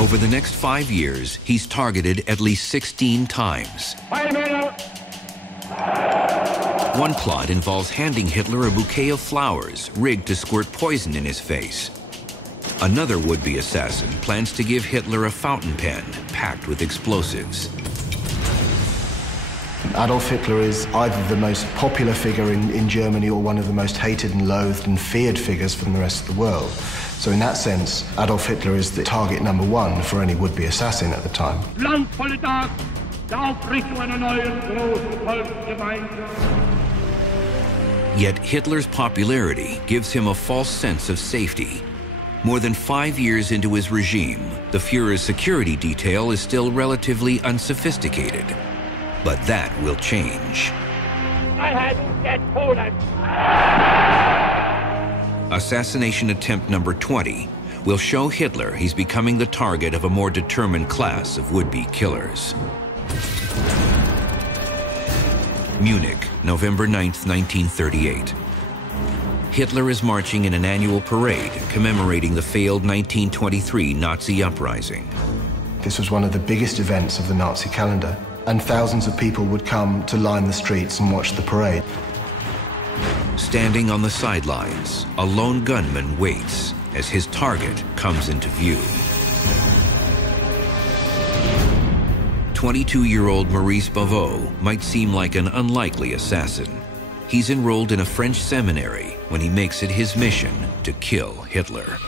Over the next 5 years, he's targeted at least 16 times. One plot involves handing Hitler a bouquet of flowers rigged to squirt poison in his face. Another would-be assassin plans to give Hitler a fountain pen packed with explosives. Adolf Hitler is either the most popular figure in Germany or one of the most hated and loathed and feared figures from the rest of the world. So in that sense, Adolf Hitler is the target number one for any would-be assassin at the time. Yet Hitler's popularity gives him a false sense of safety. More than 5 years into his regime, the Führer's security detail is still relatively unsophisticated. But that will change. Assassination attempt number 20 will show Hitler he's becoming the target of a more determined class of would-be killers. Munich, November 9th, 1938. Hitler is marching in an annual parade commemorating the failed 1923 Nazi uprising. This was one of the biggest events of the Nazi calendar, and thousands of people would come to line the streets and watch the parade. Standing on the sidelines, a lone gunman waits as his target comes into view. 22-year-old Maurice Bavaud might seem like an unlikely assassin. He's enrolled in a French seminary when he makes it his mission to kill Hitler.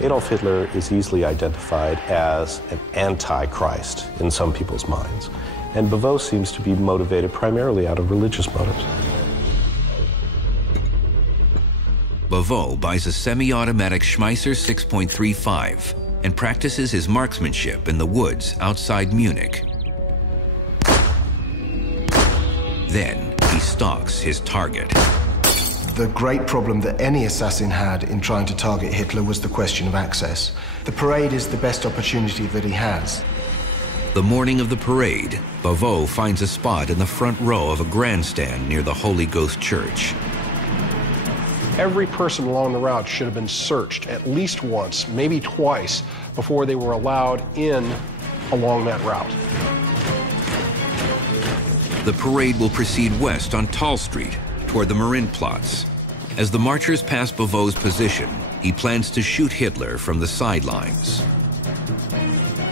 Adolf Hitler is easily identified as an anti-Christ in some people's minds, and Bavaud seems to be motivated primarily out of religious motives. Bavaud buys a semi-automatic Schmeisser 6.35 and practices his marksmanship in the woods outside Munich. Then he stalks his target. The great problem that any assassin had in trying to target Hitler was the question of access. The parade is the best opportunity that he has. The morning of the parade, Bavaud finds a spot in the front row of a grandstand near the Holy Ghost Church. Every person along the route should have been searched at least once, maybe twice, before they were allowed in along that route. The parade will proceed west on Tall Street toward the Marienplatz. As the marchers pass Bavaud's position, he plans to shoot Hitler from the sidelines.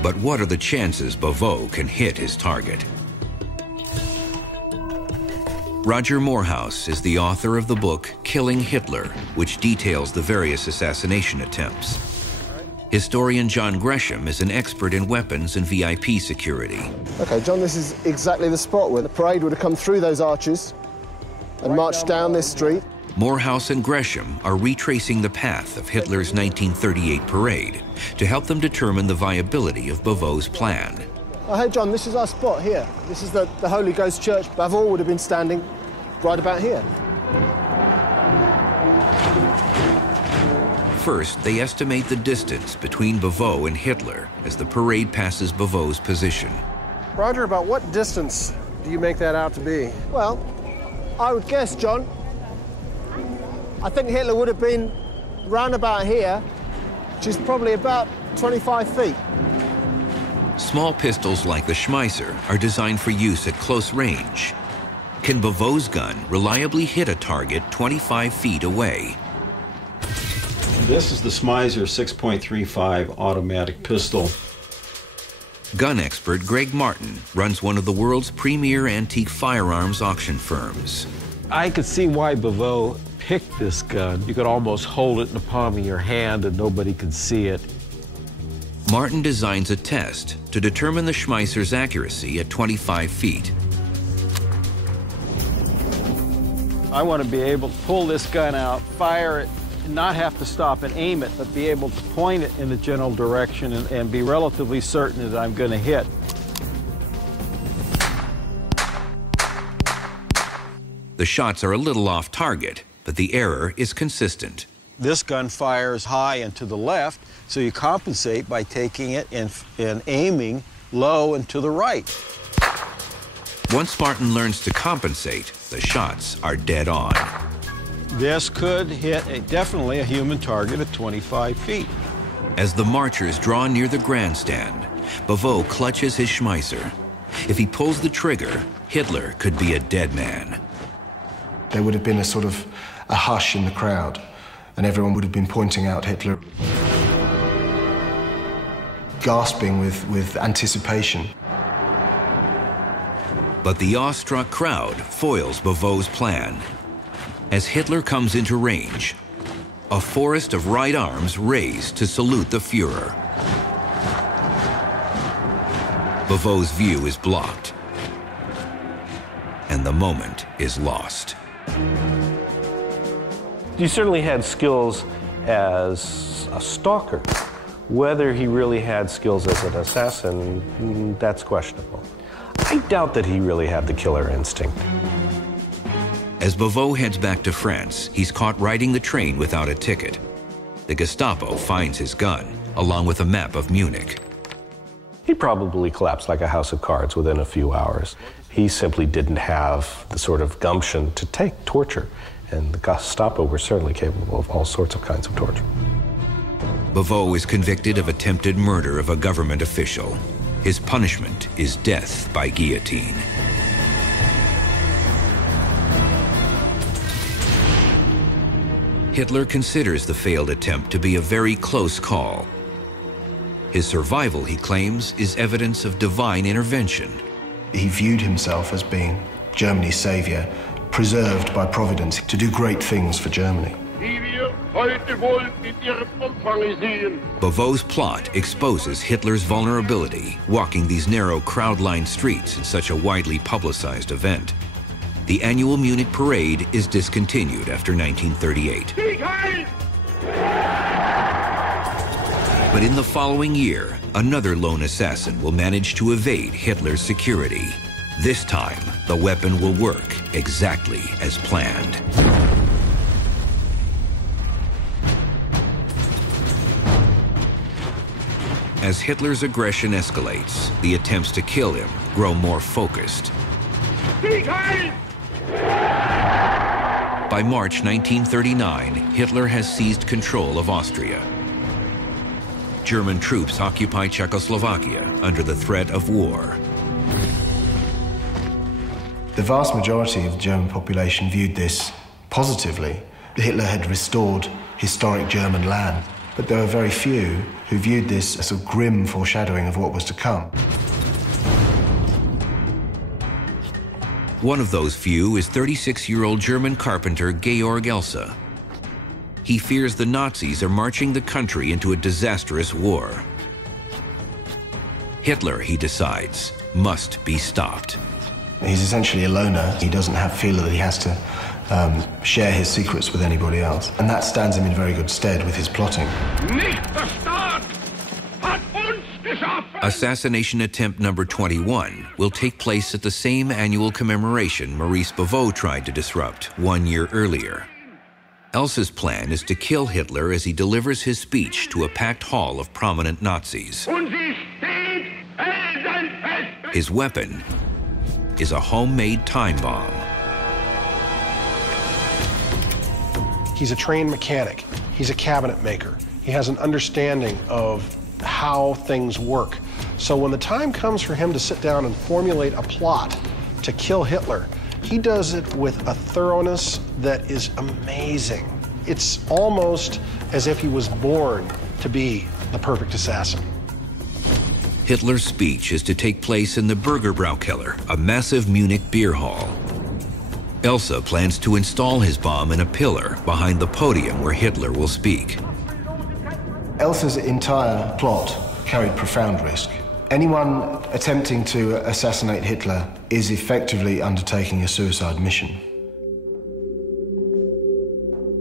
But what are the chances Bavaud can hit his target? Roger Morehouse is the author of the book Killing Hitler, which details the various assassination attempts. Historian John Gresham is an expert in weapons and VIP security. Okay, John, this is exactly the spot where the parade would have come through those arches and marched down this street. Morehouse and Gresham are retracing the path of Hitler's 1938 parade to help them determine the viability of Bavaud's plan. Oh, hey, John, this is our spot here. This is the Holy Ghost Church. Bavaud would have been standing right about here. First, they estimate the distance between Bavaud and Hitler as the parade passes Bavaud's position. Roger, about what distance do you make that out to be? Well, I would guess, John, I think Hitler would have been round about here, which is probably about 25 feet. Small pistols like the Schmeisser are designed for use at close range. Can Bavaud's gun reliably hit a target 25 feet away? This is the Schmeisser 6.35 automatic pistol. Gun expert Greg Martin runs one of the world's premier antique firearms auction firms. I could see why Bavaud picked this gun. You could almost hold it in the palm of your hand and nobody could see it. Martin designs a test to determine the Schmeisser's accuracy at 25 feet. I want to be able to pull this gun out, fire it, and not have to stop and aim it, but be able to point it in the general direction and be relatively certain that I'm going to hit. The shots are a little off target, but the error is consistent. This gun fires high and to the left, so you compensate by taking it and aiming low and to the right. Once Martin learns to compensate, the shots are dead on. This could hit definitely a human target at 25 feet. As the marchers draw near the grandstand, Bavot clutches his Schmeisser. If he pulls the trigger, Hitler could be a dead man. There would have been a sort of a hush in the crowd, and everyone would have been pointing out Hitler, gasping with anticipation. But the awestruck crowd foils Bavot's plan. As Hitler comes into range, a forest of right arms raise to salute the Führer. Bavot's view is blocked, and the moment is lost. He certainly had skills as a stalker. Whether he really had skills as an assassin, that's questionable. I doubt that he really had the killer instinct. As Bavot heads back to France, he's caught riding the train without a ticket. The Gestapo finds his gun, along with a map of Munich. He probably collapsed like a house of cards within a few hours. He simply didn't have the sort of gumption to take torture, and the Gestapo were certainly capable of all sorts of kinds of torture. Bavot is convicted of attempted murder of a government official. His punishment is death by guillotine. Hitler considers the failed attempt to be a very close call. His survival, he claims, is evidence of divine intervention. He viewed himself as being Germany's savior, preserved by Providence to do great things for Germany. Bavot's plot exposes Hitler's vulnerability, walking these narrow crowd-lined streets in such a widely publicized event. The annual Munich parade is discontinued after 1938. But in the following year, another lone assassin will manage to evade Hitler's security. This time, the weapon will work exactly as planned. As Hitler's aggression escalates, the attempts to kill him grow more focused. By March 1939, Hitler has seized control of Austria. German troops occupy Czechoslovakia under the threat of war. The vast majority of the German population viewed this positively. Hitler had restored historic German land, but there were very few who viewed this as a grim foreshadowing of what was to come. One of those few is 36-year-old German carpenter Georg Elsa. He fears the Nazis are marching the country into a disastrous war. Hitler, he decides, must be stopped. He's essentially a loner. He doesn't feel that he has to share his secrets with anybody else. And that stands him in very good stead with his plotting. Assassination attempt number 21 will take place at the same annual commemoration Maurice Bavot tried to disrupt 1 year earlier. Elsa's plan is to kill Hitler as he delivers his speech to a packed hall of prominent Nazis. His weapon is a homemade time bomb. He's a trained mechanic. He's a cabinet maker. He has an understanding of how things work. So when the time comes for him to sit down and formulate a plot to kill Hitler, he does it with a thoroughness that is amazing. It's almost as if he was born to be the perfect assassin. Hitler's speech is to take place in the Bürgerbraukeller, a massive Munich beer hall. Elsa plans to install his bomb in a pillar behind the podium where Hitler will speak. Elsa's entire plot carried profound risk. Anyone attempting to assassinate Hitler is effectively undertaking a suicide mission.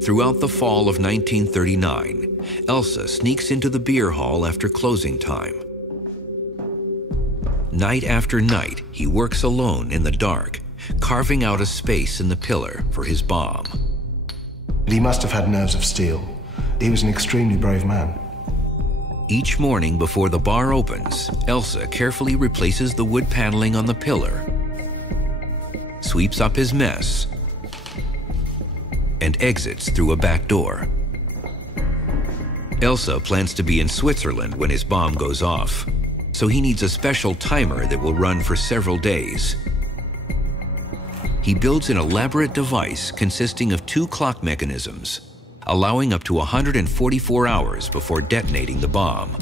Throughout the fall of 1939, Elsa sneaks into the beer hall after closing time. Night after night, he works alone in the dark, carving out a space in the pillar for his bomb. He must have had nerves of steel. He was an extremely brave man. Each morning before the bar opens, Elsa carefully replaces the wood paneling on the pillar, sweeps up his mess, and exits through a back door. Elsa plans to be in Switzerland when his bomb goes off, so he needs a special timer that will run for several days. He builds an elaborate device consisting of 2 clock mechanisms, allowing up to 144 hours before detonating the bomb.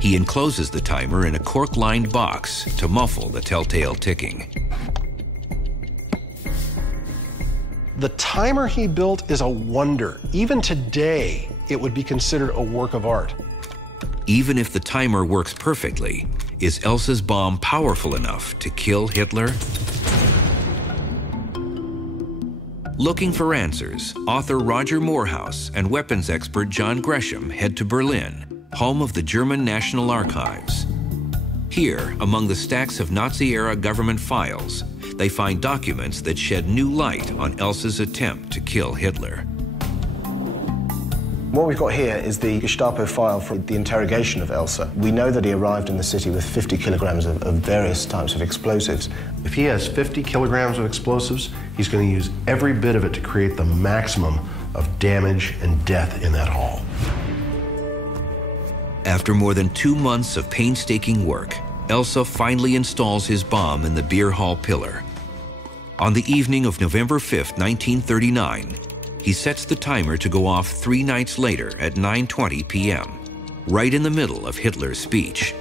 He encloses the timer in a cork-lined box to muffle the telltale ticking. The timer he built is a wonder. Even today, it would be considered a work of art. Even if the timer works perfectly, is Elsa's bomb powerful enough to kill Hitler? Looking for answers, author Roger Morehouse and weapons expert John Gresham head to Berlin, home of the German National Archives. Here, among the stacks of Nazi-era government files, they find documents that shed new light on Elsa's attempt to kill Hitler. What we've got here is the Gestapo file for the interrogation of Elsa. We know that he arrived in the city with 50 kilograms of various types of explosives. If he has 50 kilograms of explosives, he's going to use every bit of it to create the maximum of damage and death in that hall. After more than 2 months of painstaking work, Elsa finally installs his bomb in the beer hall pillar. On the evening of November 5, 1939, he sets the timer to go off 3 nights later at 9:20 p.m., right in the middle of Hitler's speech.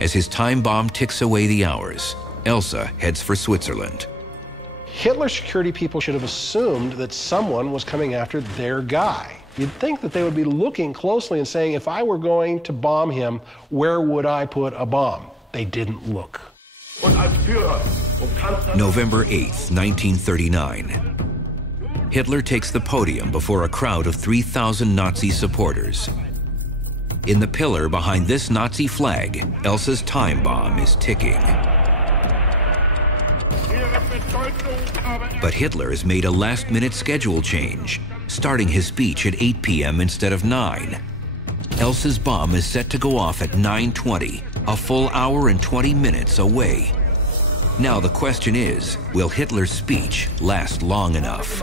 As his time bomb ticks away the hours, Elsa heads for Switzerland. Hitler's security people should have assumed that someone was coming after their guy. You'd think that they would be looking closely and saying, if I were going to bomb him, where would I put a bomb? They didn't look. November 8th, 1939. Hitler takes the podium before a crowd of 3,000 Nazi supporters. In the pillar behind this Nazi flag, Elsa's time bomb is ticking. But Hitler has made a last-minute schedule change, starting his speech at 8 p.m. instead of 9. Elsa's bomb is set to go off at 9:20, a full hour and 20 minutes away. Now the question is, will Hitler's speech last long enough?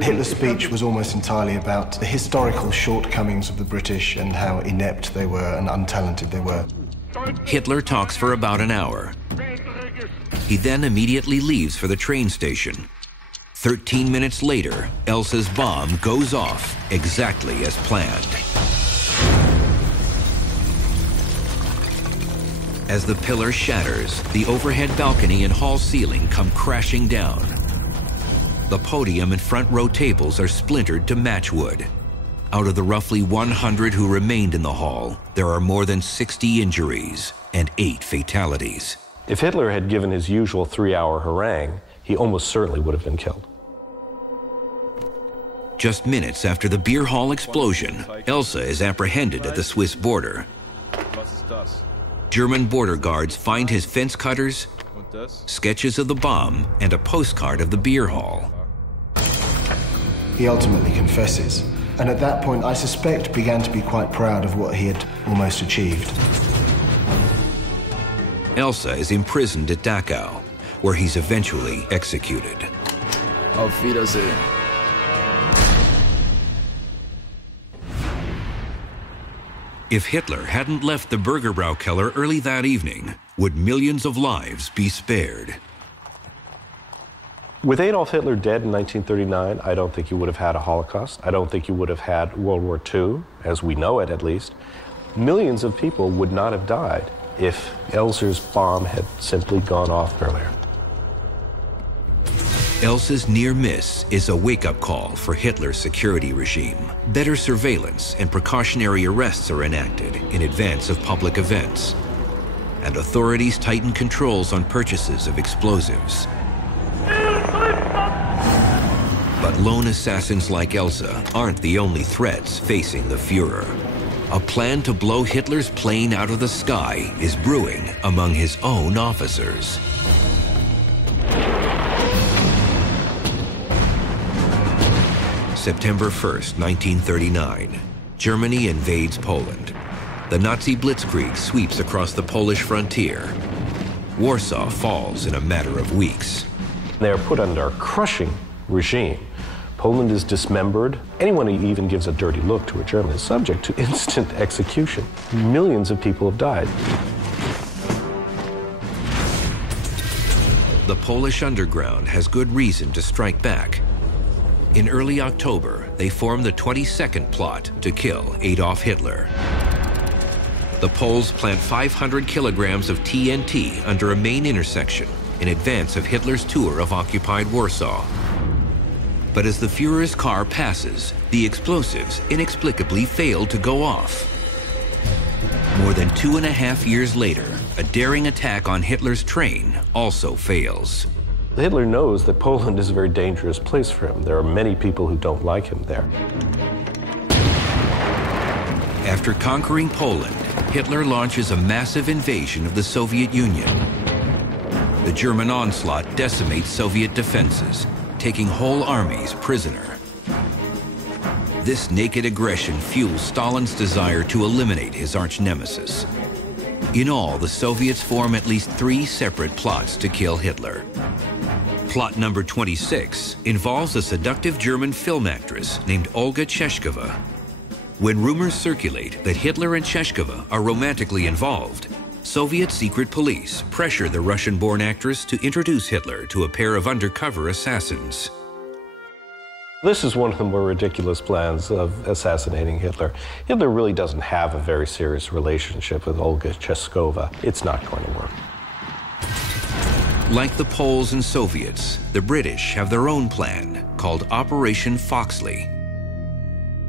Hitler's speech was almost entirely about the historical shortcomings of the British and how inept they were and untalented they were. Hitler talks for about an hour. He then immediately leaves for the train station. 13 minutes later, Elsa's bomb goes off exactly as planned. As the pillar shatters, the overhead balcony and hall ceiling come crashing down. The podium and front row tables are splintered to matchwood. Out of the roughly 100 who remained in the hall, there are more than 60 injuries and 8 fatalities. If Hitler had given his usual 3-hour harangue, he almost certainly would have been killed. Just minutes after the beer hall explosion, Elsa is apprehended at the Swiss border. German border guards find his fence cutters, sketches of the bomb, and a postcard of the beer hall. He ultimately confesses, and at that point I suspect began to be quite proud of what he had almost achieved. Elsa is imprisoned at Dachau, where he's eventually executed. Auf Wiedersehen. If Hitler hadn't left the Bürgerbräu Keller early that evening, would millions of lives be spared? With Adolf Hitler dead in 1939, I don't think you would have had a Holocaust. I don't think you would have had World War II, as we know it at least. Millions of people would not have died if Elsa's bomb had simply gone off earlier. Elsa's near miss is a wake-up call for Hitler's security regime. Better surveillance and precautionary arrests are enacted in advance of public events, and authorities tighten controls on purchases of explosives. But lone assassins like Elsa aren't the only threats facing the Führer. A plan to blow Hitler's plane out of the sky is brewing among his own officers. September 1st, 1939, Germany invades Poland. the Nazi blitzkrieg sweeps across the Polish frontier. Warsaw falls in a matter of weeks. They are put under a crushing regime. Poland is dismembered. Anyone who even gives a dirty look to a German is subject to instant execution. Millions of people have died. The Polish underground has good reason to strike back. In early October, they form the 22nd plot to kill Adolf Hitler. The Poles plant 500 kilograms of TNT under a main intersection in advance of Hitler's tour of occupied Warsaw. But as the Führer's car passes, the explosives inexplicably fail to go off. More than 2.5 years later, a daring attack on Hitler's train also fails. Hitler knows that Poland is a very dangerous place for him. There are many people who don't like him there. After conquering Poland, Hitler launches a massive invasion of the Soviet Union. The German onslaught decimates Soviet defenses, taking whole armies prisoner. This naked aggression fuels Stalin's desire to eliminate his arch-nemesis. In all, the Soviets form at least 3 separate plots to kill Hitler. Plot number 26 involves a seductive German film actress named Olga Cheshkova. When rumors circulate that Hitler and Cheshkova are romantically involved, Soviet secret police pressure the Russian-born actress to introduce Hitler to a pair of undercover assassins. This is one of the more ridiculous plans of assassinating Hitler. Hitler really doesn't have a very serious relationship with Olga Cheshkova. It's not going to work. Like the Poles and Soviets, the British have their own plan called Operation Foxley.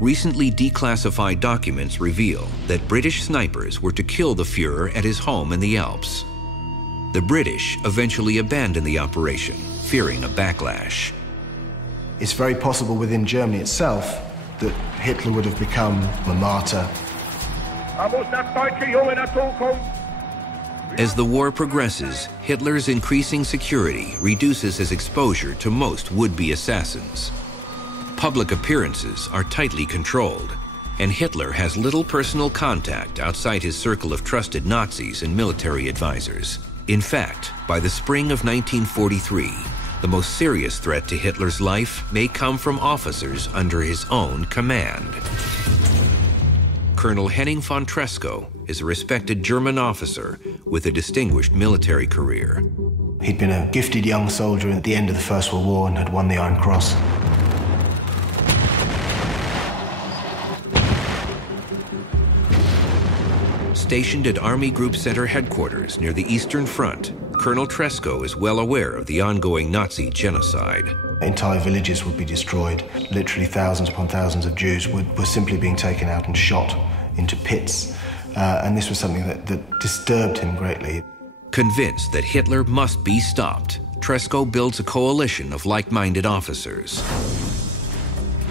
Recently declassified documents reveal that British snipers were to kill the Führer at his home in the Alps. The British eventually abandoned the operation, fearing a backlash. It's very possible within Germany itself that Hitler would have become a martyr. As the war progresses, Hitler's increasing security reduces his exposure to most would-be assassins. Public appearances are tightly controlled, and Hitler has little personal contact outside his circle of trusted Nazis and military advisors. In fact, by the spring of 1943, the most serious threat to Hitler's life may come from officers under his own command. Colonel Henning von Tresckow is a respected German officer with a distinguished military career. He'd been a gifted young soldier at the end of the First World War and had won the Iron Cross. Stationed at Army Group Center headquarters near the Eastern Front, Colonel Tresckow is well aware of the ongoing Nazi genocide. Entire villages would be destroyed. Literally thousands upon thousands of Jews were simply being taken out and shot into pits. And this was something that disturbed him greatly. Convinced that Hitler must be stopped, Tresckow builds a coalition of like-minded officers.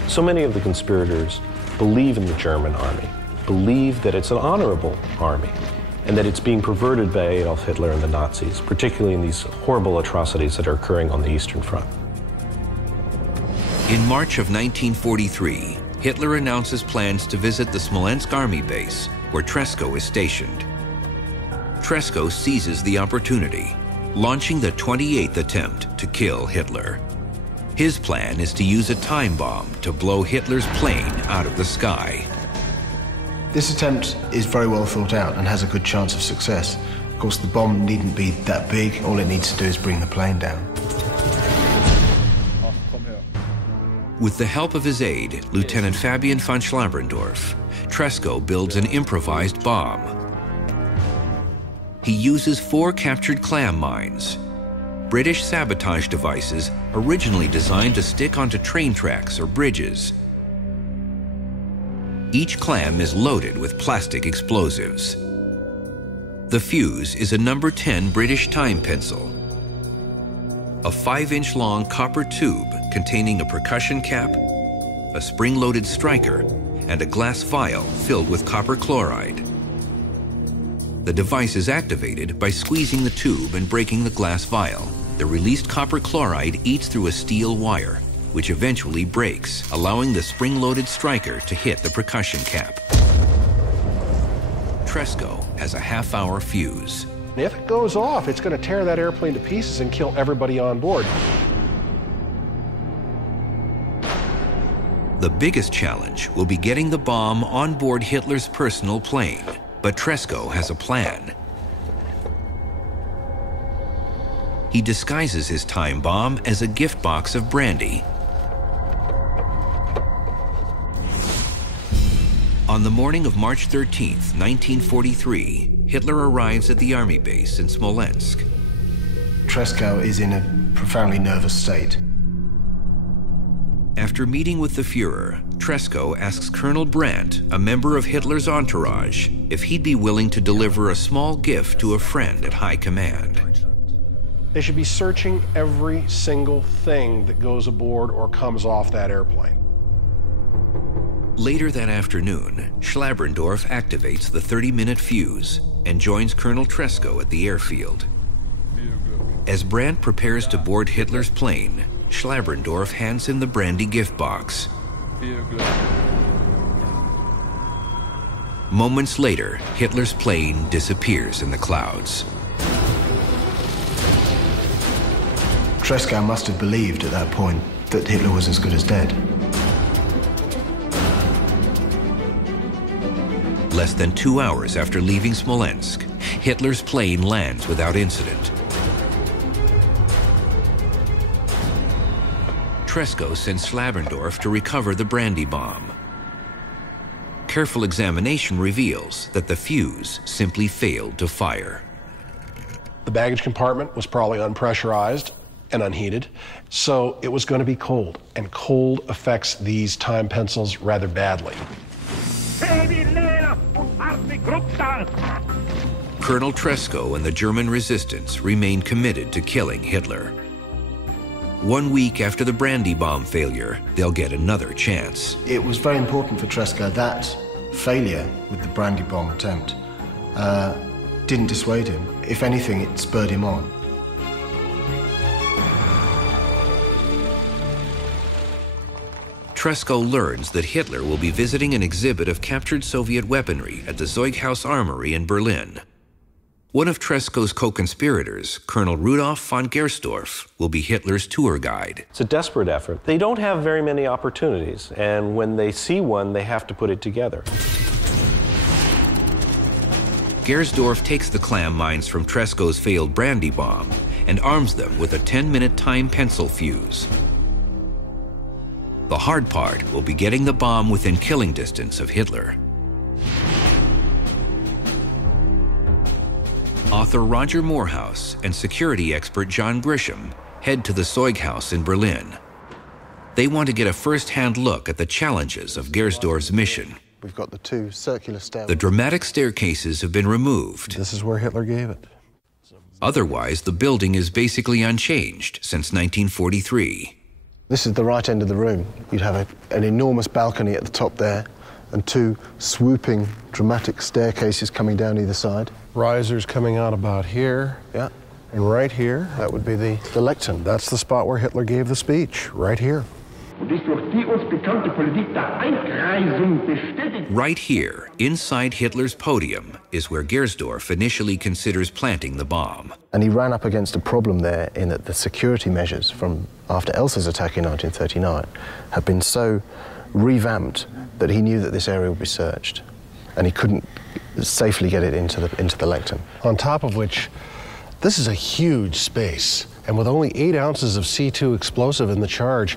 So many of the conspirators believe in the German army, believe that it's an honorable army, and that it's being perverted by Adolf Hitler and the Nazis, particularly in these horrible atrocities that are occurring on the Eastern Front. In March of 1943, Hitler announces plans to visit the Smolensk army base, where Tresckow is stationed. Tresckow seizes the opportunity, launching the 28th attempt to kill Hitler. His plan is to use a time bomb to blow Hitler's plane out of the sky. This attempt is very well thought out and has a good chance of success. Of course, the bomb needn't be that big. All it needs to do is bring the plane down. With the help of his aide, Lieutenant Fabian von Schlabrendorf, Tresckow builds an improvised bomb. He uses 4 captured clam mines, British sabotage devices originally designed to stick onto train tracks or bridges. Each clam is loaded with plastic explosives. The fuse is a number 10 British time pencil, a 5-inch long copper tube containing a percussion cap, a spring-loaded striker, and a glass vial filled with copper chloride. The device is activated by squeezing the tube and breaking the glass vial. The released copper chloride eats through a steel wire, which eventually breaks, allowing the spring-loaded striker to hit the percussion cap. Tresco has a half-hour fuse. If it goes off, it's going to tear that airplane to pieces and kill everybody on board. The biggest challenge will be getting the bomb on board Hitler's personal plane, but Tresco has a plan. He disguises his time bomb as a gift box of brandy. On the morning of March 13th, 1943, Hitler arrives at the army base in Smolensk. Tresco is in a profoundly nervous state. After meeting with the Fuhrer, Tresco asks Colonel Brandt, a member of Hitler's entourage, if he'd be willing to deliver a small gift to a friend at high command. They should be searching every single thing that goes aboard or comes off that airplane. Later that afternoon, Schlabrendorf activates the 30-minute fuse and joins Colonel Tresco at the airfield. As Brandt prepares to board Hitler's plane, Schlabrendorf hands him the brandy gift box. Moments later, Hitler's plane disappears in the clouds. Tresco must have believed at that point that Hitler was as good as dead. Less than 2 hours after leaving Smolensk, Hitler's plane lands without incident. Tresco sends Schlabrendorf to recover the brandy bomb. Careful examination reveals that the fuse simply failed to fire. The baggage compartment was probably unpressurized and unheated, so it was going to be cold, and cold affects these time pencils rather badly. Colonel Tresco and the German resistance remained committed to killing Hitler. 1 week after the brandy bomb failure, they'll get another chance. It was very important for Tresco that failure with the brandy bomb attempt didn't dissuade him. If anything, it spurred him on. Tresco learns that Hitler will be visiting an exhibit of captured Soviet weaponry at the Zeughaus Armory in Berlin. One of Tresco's co-conspirators, Colonel Rudolf von Gersdorf, will be Hitler's tour guide. It's a desperate effort. They don't have very many opportunities, and when they see one, they have to put it together. Gersdorf takes the clam mines from Tresco's failed brandy bomb and arms them with a 10-minute time pencil fuse. The hard part will be getting the bomb within killing distance of Hitler. Author Roger Morehouse and security expert John Grisham head to the Zeughaus in Berlin. They want to get a first-hand look at the challenges of Gersdorf's mission. We've got the two circular stairways. The dramatic staircases have been removed. This is where Hitler gave it. Otherwise, the building is basically unchanged since 1943. This is the right end of the room. You'd have an enormous balcony at the top there and two swooping, dramatic staircases coming down either side. Risers coming out about here. Yeah. And right here, That would be the lectern. that's the spot where Hitler gave the speech, right here. Right here, inside Hitler's podium, is where Gersdorf initially considers planting the bomb. And he ran up against a problem there in that the security measures from after Elsa's attack in 1939 had been so revamped that he knew that this area would be searched, and he couldn't safely get it into the lectern. On top of which, this is a huge space, and with only 8 ounces of C2 explosive in the charge,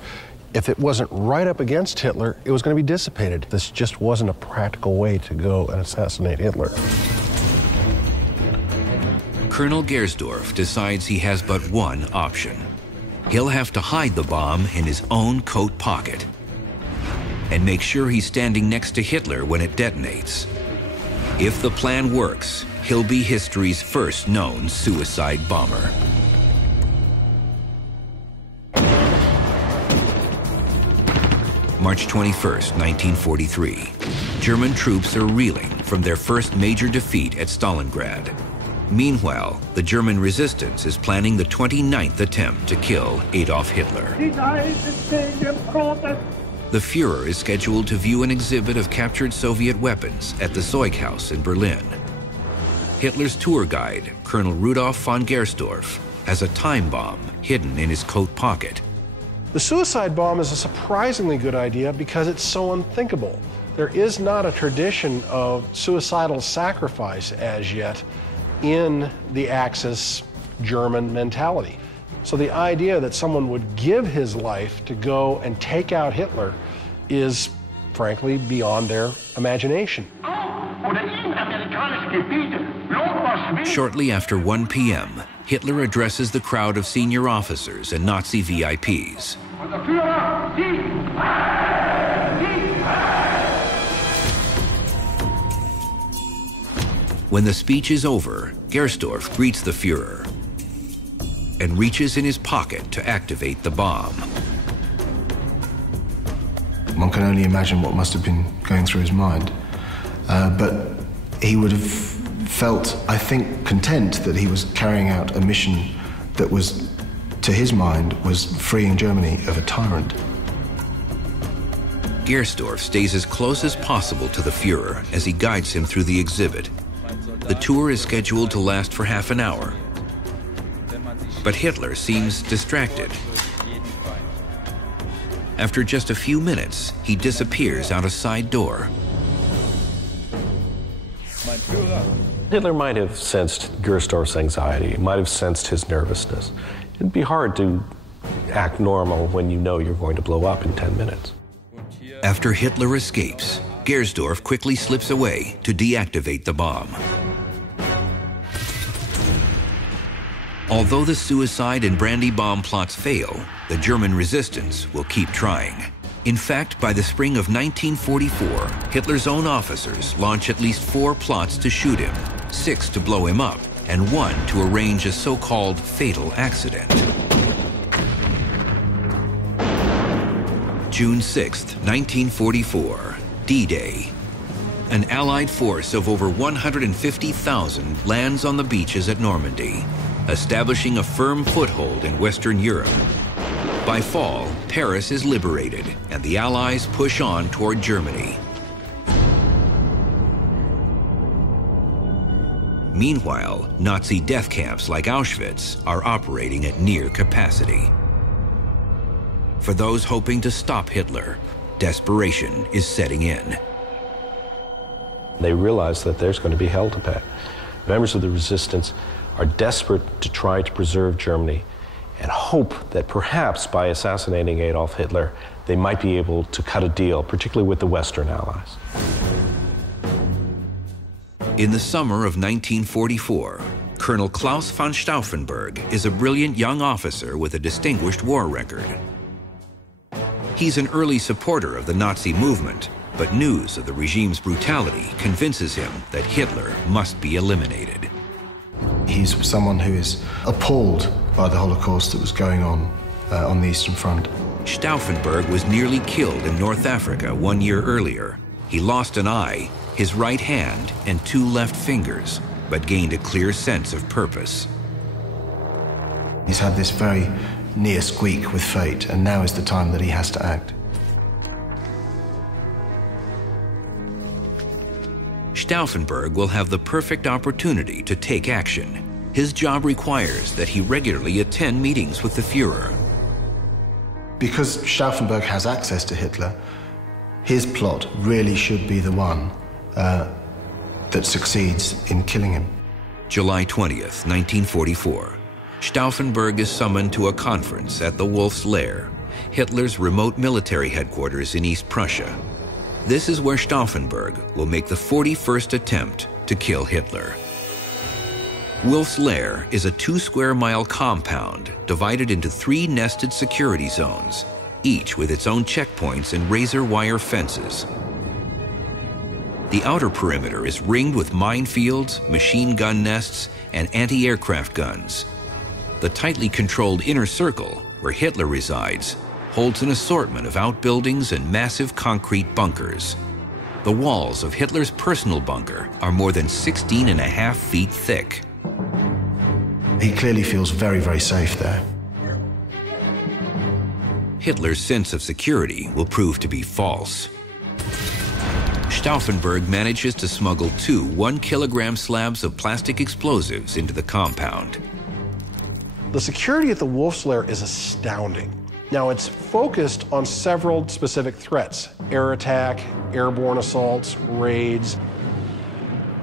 if it wasn't right up against Hitler, it was going to be dissipated. This just wasn't a practical way to go and assassinate Hitler. Colonel Gersdorf decides he has but one option. He'll have to hide the bomb in his own coat pocket and make sure he's standing next to Hitler when it detonates. If the plan works, he'll be history's first known suicide bomber. March 21st, 1943. German troops are reeling from their first major defeat at Stalingrad. Meanwhile, the German resistance is planning the 29th attempt to kill Adolf Hitler. The Fuhrer is scheduled to view an exhibit of captured Soviet weapons at the Zeughaus in Berlin. Hitler's tour guide, Colonel Rudolf von Gersdorff, has a time bomb hidden in his coat pocket. The suicide bomb is a surprisingly good idea because it's so unthinkable. There is not a tradition of suicidal sacrifice as yet in the Axis German mentality. So the idea that someone would give his life to go and take out Hitler is, frankly, beyond their imagination. Shortly after 1 p.m., Hitler addresses the crowd of senior officers and Nazi VIPs. When the speech is over, Gersdorff greets the Führer and reaches in his pocket to activate the bomb. One can only imagine what must have been going through his mind. But he would have felt, I think, content that he was carrying out a mission that was, to his mind, was freeing Germany of a tyrant. Gersdorff stays as close as possible to the Führer as he guides him through the exhibit. The tour is scheduled to last for half an hour, but Hitler seems distracted. After just a few minutes, he disappears out a side door. Hitler might have sensed Gersdorff's anxiety, might have sensed his nervousness. It'd be hard to act normal when you know you're going to blow up in 10 minutes. After Hitler escapes, Gersdorff quickly slips away to deactivate the bomb. Although the suicide and brandy bomb plots fail, the German resistance will keep trying. In fact, by the spring of 1944, Hitler's own officers launch at least 4 plots to shoot him, 6 to blow him up, and 1 to arrange a so-called fatal accident. June 6, 1944, D-Day. An Allied force of over 150,000 lands on the beaches at Normandy, establishing a firm foothold in Western Europe. By fall, Paris is liberated, and the Allies push on toward Germany. Meanwhile, Nazi death camps like Auschwitz are operating at near capacity. For those hoping to stop Hitler, desperation is setting in. They realize that there's going to be hell to pay. Members of the resistance are desperate to try to preserve Germany and hope that perhaps by assassinating Adolf Hitler, they might be able to cut a deal, particularly with the Western Allies. In the summer of 1944, Colonel Klaus von Stauffenberg is a brilliant young officer with a distinguished war record. He's an early supporter of the Nazi movement, but news of the regime's brutality convinces him that Hitler must be eliminated. He's someone who is appalled by the Holocaust that was going on the Eastern Front. Stauffenberg was nearly killed in North Africa 1 year earlier. He lost an eye, his right hand, and 2 left fingers, but gained a clear sense of purpose. He's had this very near squeak with fate, and now is the time that he has to act. Stauffenberg will have the perfect opportunity to take action. His job requires that he regularly attend meetings with the Führer. Because Stauffenberg has access to Hitler, his plot really should be the one that succeeds in killing him. July 20th, 1944. Stauffenberg is summoned to a conference at the Wolf's Lair, Hitler's remote military headquarters in East Prussia. This is where Stauffenberg will make the 41st attempt to kill Hitler. Wolf's Lair is a 2-square-mile compound divided into 3 nested security zones, each with its own checkpoints and razor wire fences. The outer perimeter is ringed with minefields, machine gun nests, and anti-aircraft guns. The tightly controlled inner circle, where Hitler resides, holds an assortment of outbuildings and massive concrete bunkers. The walls of Hitler's personal bunker are more than 16.5 feet thick. He clearly feels very, very safe there. Hitler's sense of security will prove to be false. Stauffenberg manages to smuggle 2 1-kilogram slabs of plastic explosives into the compound. The security at the Wolf's Lair is astounding. Now, it's focused on several specific threats: air attack, airborne assaults, raids.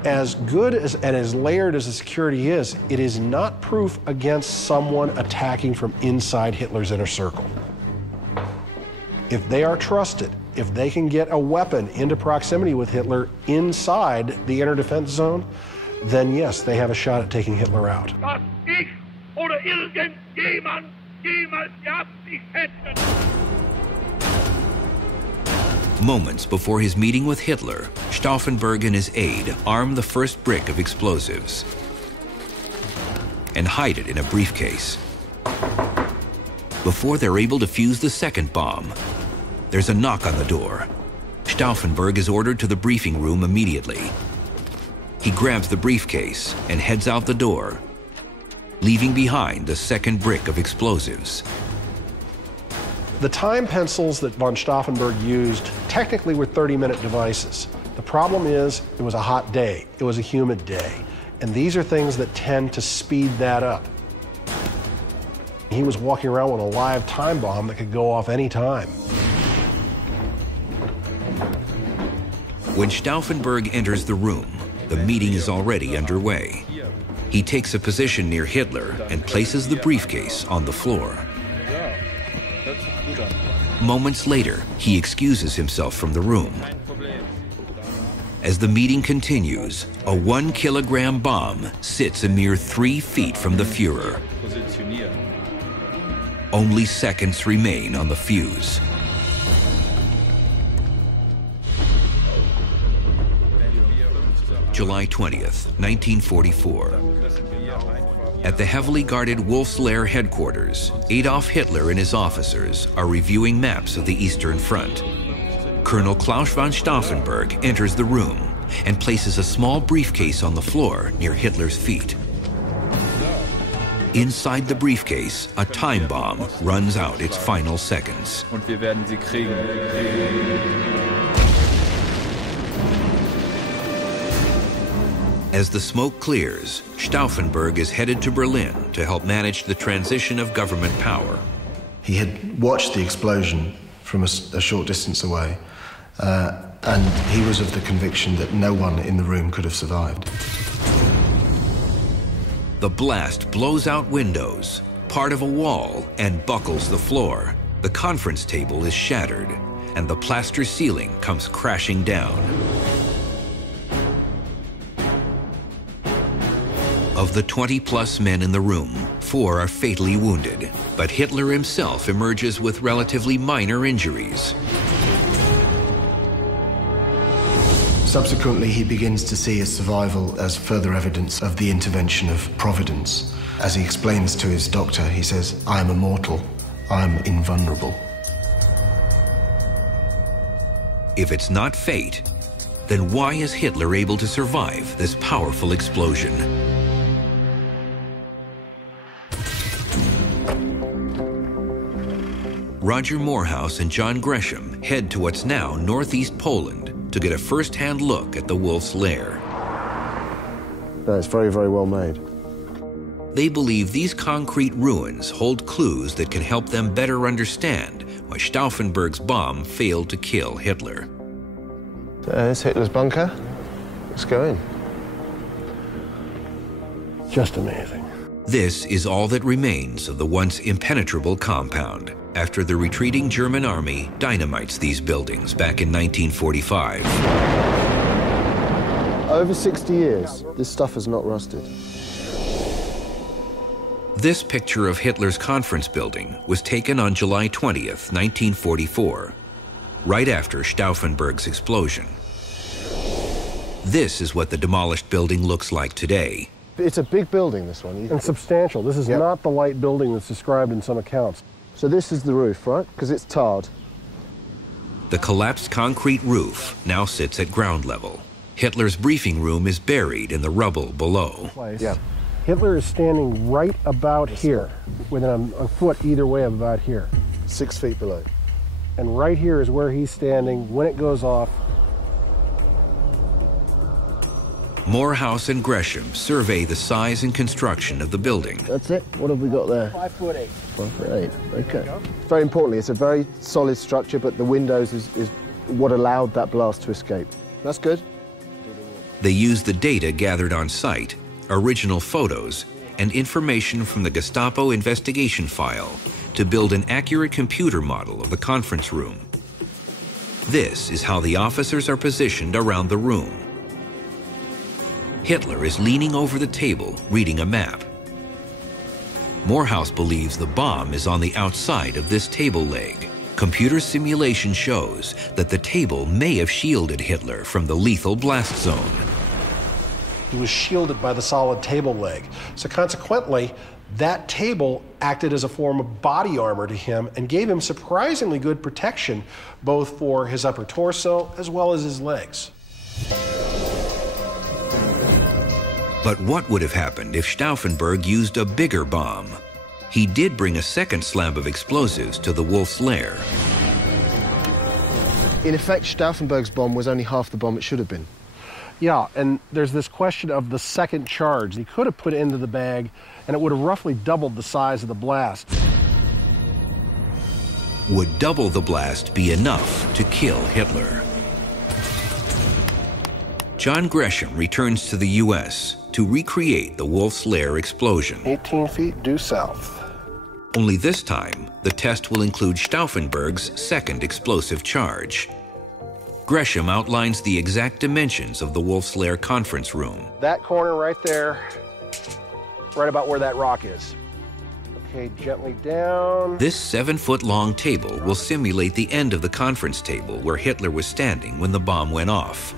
As good as and as layered as the security is, it is not proof against someone attacking from inside Hitler's inner circle. If they are trusted, if they can get a weapon into proximity with Hitler inside the inner defense zone, then yes, they have a shot at taking Hitler out. Dass ich oder irgendjemand jemals die Absicht hätten. Moments before his meeting with Hitler, Stauffenberg and his aide arm the first brick of explosives and hide it in a briefcase. Before they're able to fuse the second bomb, there's a knock on the door. Stauffenberg is ordered to the briefing room immediately. He grabs the briefcase and heads out the door, leaving behind the second brick of explosives. The time pencils that von Stauffenberg used technically were 30-minute devices. The problem is it was a hot day, it was a humid day, and these are things that tend to speed that up. He was walking around with a live time bomb that could go off any time. When Stauffenberg enters the room, the meeting is already underway. He takes a position near Hitler and places the briefcase on the floor. Moments later, he excuses himself from the room. As the meeting continues, a 1-kilogram bomb sits a mere 3 feet from the Führer. Only seconds remain on the fuse. July 20th, 1944. At the heavily guarded Wolf's Lair headquarters, Adolf Hitler and his officers are reviewing maps of the Eastern Front. Colonel Klaus von Stauffenberg enters the room and places a small briefcase on the floor near Hitler's feet. Inside the briefcase, a time bomb runs out its final seconds. Und wir werden sie kriegen. As the smoke clears, Stauffenberg is headed to Berlin to help manage the transition of government power. He had watched the explosion from a short distance away, and he was of the conviction that no one in the room could have survived. The blast blows out windows, part of a wall, and buckles the floor. The conference table is shattered, and the plaster ceiling comes crashing down. Of the 20-plus men in the room, 4 are fatally wounded, but Hitler himself emerges with relatively minor injuries. Subsequently, he begins to see his survival as further evidence of the intervention of Providence. As he explains to his doctor, he says, "I am immortal, I am invulnerable." If it's not fate, then why is Hitler able to survive this powerful explosion? Roger Morehouse and John Gresham head to what's now northeast Poland to get a first-hand look at the Wolf's Lair. No, it's very, very well made. They believe these concrete ruins hold clues that can help them better understand why Stauffenberg's bomb failed to kill Hitler. There's Hitler's bunker. Let's go in. Just amazing. This is all that remains of the once impenetrable compound after the retreating German army dynamites these buildings back in 1945. Over 60 years, this stuff has not rusted. This picture of Hitler's conference building was taken on July 20th, 1944, right after Stauffenberg's explosion. This is what the demolished building looks like today. It's a big building, this one. And substantial. This is not the light building that's described in some accounts. So this is the roof, right? Because it's tarred. The collapsed concrete roof now sits at ground level. Hitler's briefing room is buried in the rubble below. Yeah. Hitler is standing right about here, within a foot either way of about here. 6 feet below. And right here is where he's standing when it goes off. Morehouse and Gresham survey the size and construction of the building. That's it. What have we got there? 5'8". 5'8". Okay. Very importantly, it's a very solid structure, but the windows is what allowed that blast to escape. That's good. They use the data gathered on site, original photos, and information from the Gestapo investigation file to build an accurate computer model of the conference room. This is how the officers are positioned around the room. Hitler is leaning over the table, reading a map. Morehouse believes the bomb is on the outside of this table leg. Computer simulation shows that the table may have shielded Hitler from the lethal blast zone. He was shielded by the solid table leg. So consequently, that table acted as a form of body armor to him and gave him surprisingly good protection, both for his upper torso as well as his legs. But what would have happened if Stauffenberg used a bigger bomb? He did bring a second slab of explosives to the Wolf's lair. In effect, Stauffenberg's bomb was only half the bomb it should have been. Yeah, and there's this question of the second charge. He could have put it into the bag, and it would have roughly doubled the size of the blast. Would double the blast be enough to kill Hitler? John Gresham returns to the U.S. to recreate the Wolf's Lair explosion. 18 feet due south. Only this time, the test will include Stauffenberg's second explosive charge. Gresham outlines the exact dimensions of the Wolf's Lair conference room. That corner right there, right about where that rock is. Okay, gently down. This 7-foot-long table will simulate the end of the conference table where Hitler was standing when the bomb went off.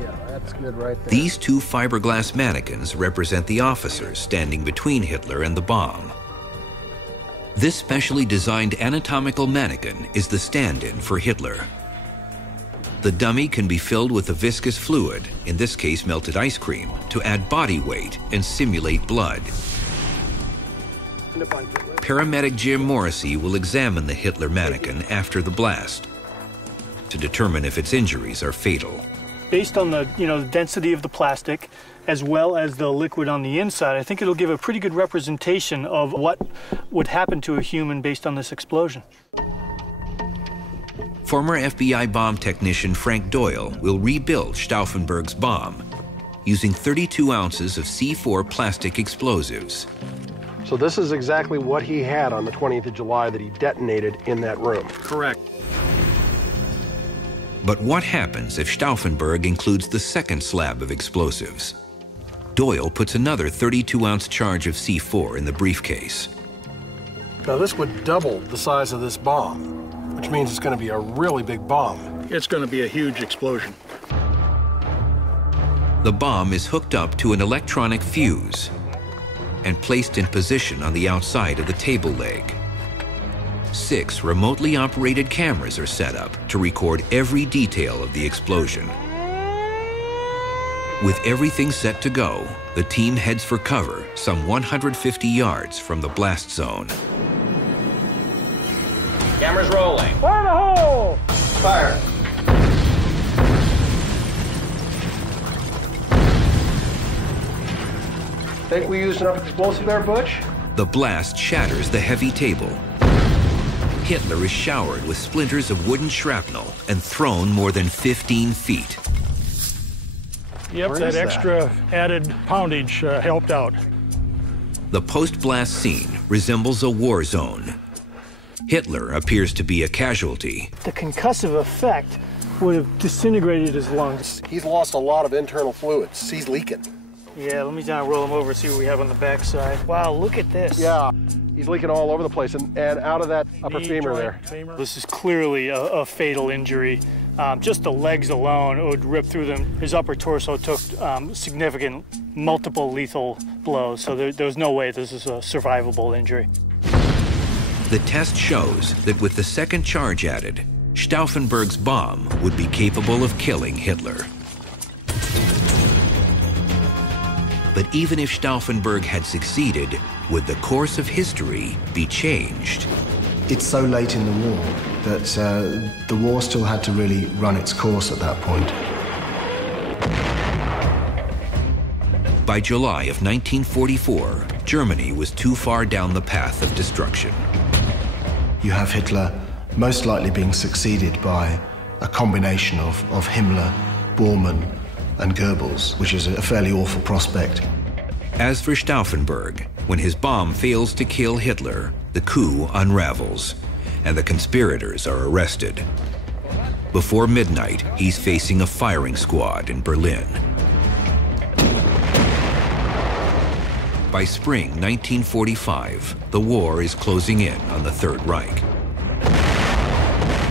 Yeah, that's good right there. These two fiberglass mannequins represent the officers standing between Hitler and the bomb. This specially designed anatomical mannequin is the stand-in for Hitler. The dummy can be filled with a viscous fluid, in this case melted ice cream, to add body weight and simulate blood. Paramedic Jim Morrissey will examine the Hitler mannequin after the blast to determine if its injuries are fatal. Based on the density of the plastic as well as the liquid on the inside, I think it'll give a pretty good representation of what would happen to a human based on this explosion. Former FBI bomb technician Frank Doyle will rebuild Stauffenberg's bomb using 32 ounces of C4 plastic explosives. So this is exactly what he had on the 20th of July that he detonated in that room. Correct. But what happens if Stauffenberg includes the second slab of explosives? Doyle puts another 32-ounce charge of C4 in the briefcase. Now this would double the size of this bomb, which means it's going to be a really big bomb. It's going to be a huge explosion. The bomb is hooked up to an electronic fuse and placed in position on the outside of the table leg. 6 remotely operated cameras are set up to record every detail of the explosion. With everything set to go, the team heads for cover some 150 yards from the blast zone. Cameras rolling. Fire in the hole! Fire. Think we used enough explosive there, Butch? The blast shatters the heavy table. Hitler is showered with splinters of wooden shrapnel and thrown more than 15 feet. Yep, Where that is that? extra added poundage helped out. The post-blast scene resembles a war zone. Hitler appears to be a casualty. The concussive effect would have disintegrated his lungs. He's lost a lot of internal fluids. He's leaking. Yeah, let me roll him over, see what we have on the backside. Wow, look at this. Yeah, he's leaking all over the place and out of that upper femur there. This is clearly a fatal injury. Just the legs alone would rip through them. His upper torso took significant, multiple lethal blows, so there was no way this is a survivable injury. The test shows that with the second charge added, Stauffenberg's bomb would be capable of killing Hitler. But even if Stauffenberg had succeeded, would the course of history be changed? It's so late in the war that the war still had to really run its course at that point. By July of 1944, Germany was too far down the path of destruction. You have Hitler most likely being succeeded by a combination of Himmler, Bormann, and Goebbels, which is a fairly awful prospect. As for Stauffenberg, when his bomb fails to kill Hitler, the coup unravels, and the conspirators are arrested. Before midnight, he's facing a firing squad in Berlin. By spring 1945, the war is closing in on the Third Reich.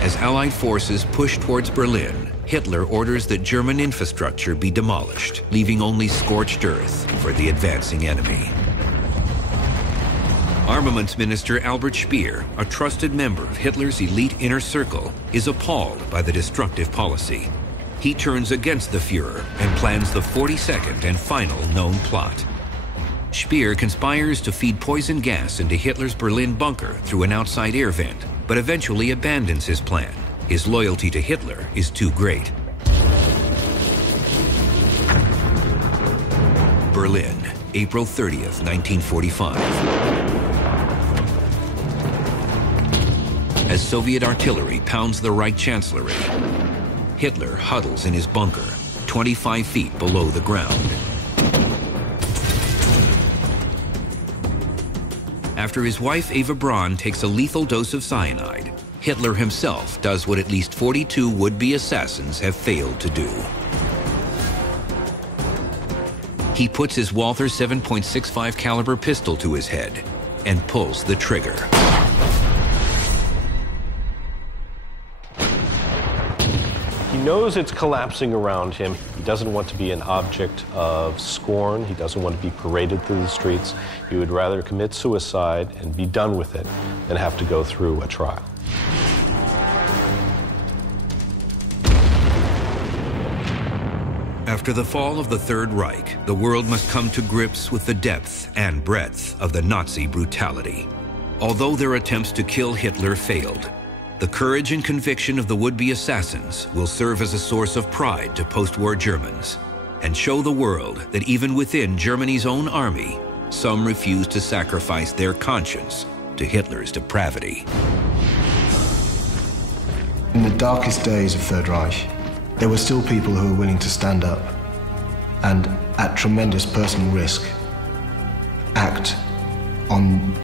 As Allied forces push towards Berlin, Hitler orders that German infrastructure be demolished, leaving only scorched earth for the advancing enemy. Armaments Minister Albert Speer, a trusted member of Hitler's elite inner circle, is appalled by the destructive policy. He turns against the Führer and plans the 42nd and final known plot. Speer conspires to feed poison gas into Hitler's Berlin bunker through an outside air vent, but eventually abandons his plan. His loyalty to Hitler is too great. Berlin, April 30th, 1945. As Soviet artillery pounds the Reich Chancellery, Hitler huddles in his bunker, 25 feet below the ground. After his wife Eva Braun takes a lethal dose of cyanide, Hitler himself does what at least 42 would-be assassins have failed to do. He puts his Walther 7.65 caliber pistol to his head and pulls the trigger. He knows it's collapsing around him. He doesn't want to be an object of scorn. He doesn't want to be paraded through the streets. He would rather commit suicide and be done with it than have to go through a trial. After the fall of the Third Reich, the world must come to grips with the depth and breadth of the Nazi brutality. Although their attempts to kill Hitler failed, the courage and conviction of the would-be assassins will serve as a source of pride to post-war Germans and show the world that even within Germany's own army, some refuse to sacrifice their conscience to Hitler's depravity. In the darkest days of Third Reich, there were still people who were willing to stand up and, at tremendous personal risk, act on